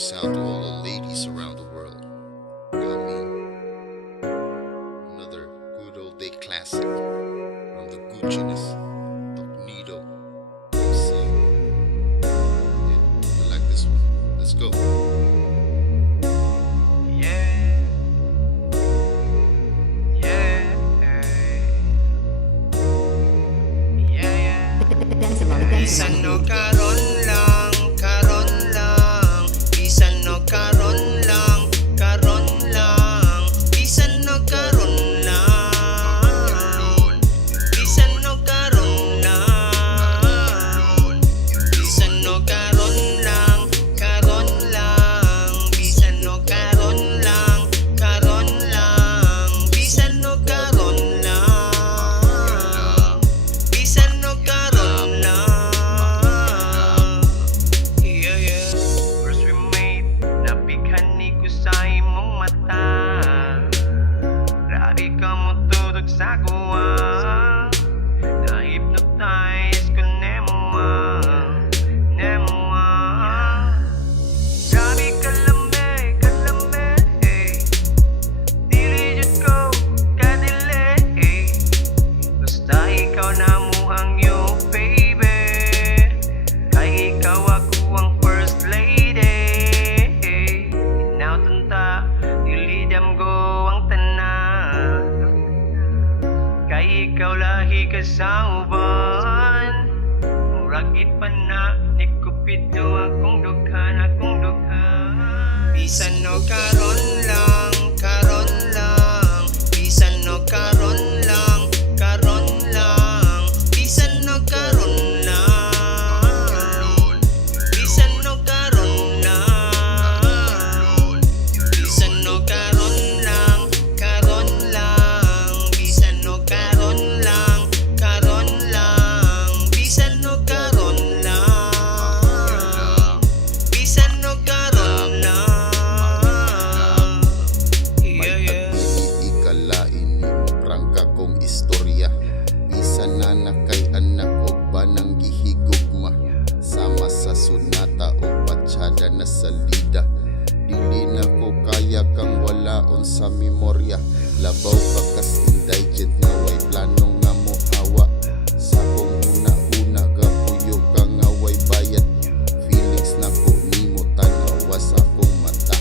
goes out to all the ladies around the world. I mean, another good old day classic from the Gucciberbert, Toknito. Yeah, you like this one? Let's go. Bisan no karon lang, bisan no karon lang, bisan no karon lang, bisan no karon lang, bisan no karon lang, bisan no karon lang, bisan no karon lang, bisan no karon lang. Sa kuwang na-hypnotize ko nemo sabi kalame dili jud ko kadili basta ikaw na muhang you baby kay ikaw ako ang first lady inautunta dilidam ko ang tanan kay ikaw lahi ka sa uban muragit pa na ni Cupido akong dughan bisan no karon lang bisan no karon lang bisan no karon lang bisan no karon lang bisan no karon lang bisan no karon lang bisan no karon lang bisan no karon lang Ikalain ni prangka kong istorya bisan na nakay anak og banang gihigugma sama sa sunata o patsyada na salida dili na ko kaya kang walaon sa memorya labaw ka kas indigent nga way planong nga mohawa sa kong una gapuyo ka nga way bayad feelings na ko nimo tanawa sa akong mata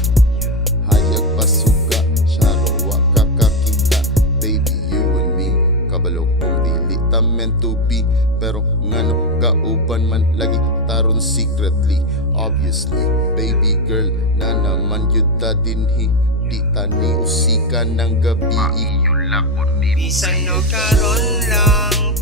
hayag pasuga syaro wa ka kakita baby you and me kabalo kong dili ta meant to be pero ngano kauban man lagi taron secretly obviously baby girl na naman yun ta dinhi di ta ni usika ng gabi bisan no karon lang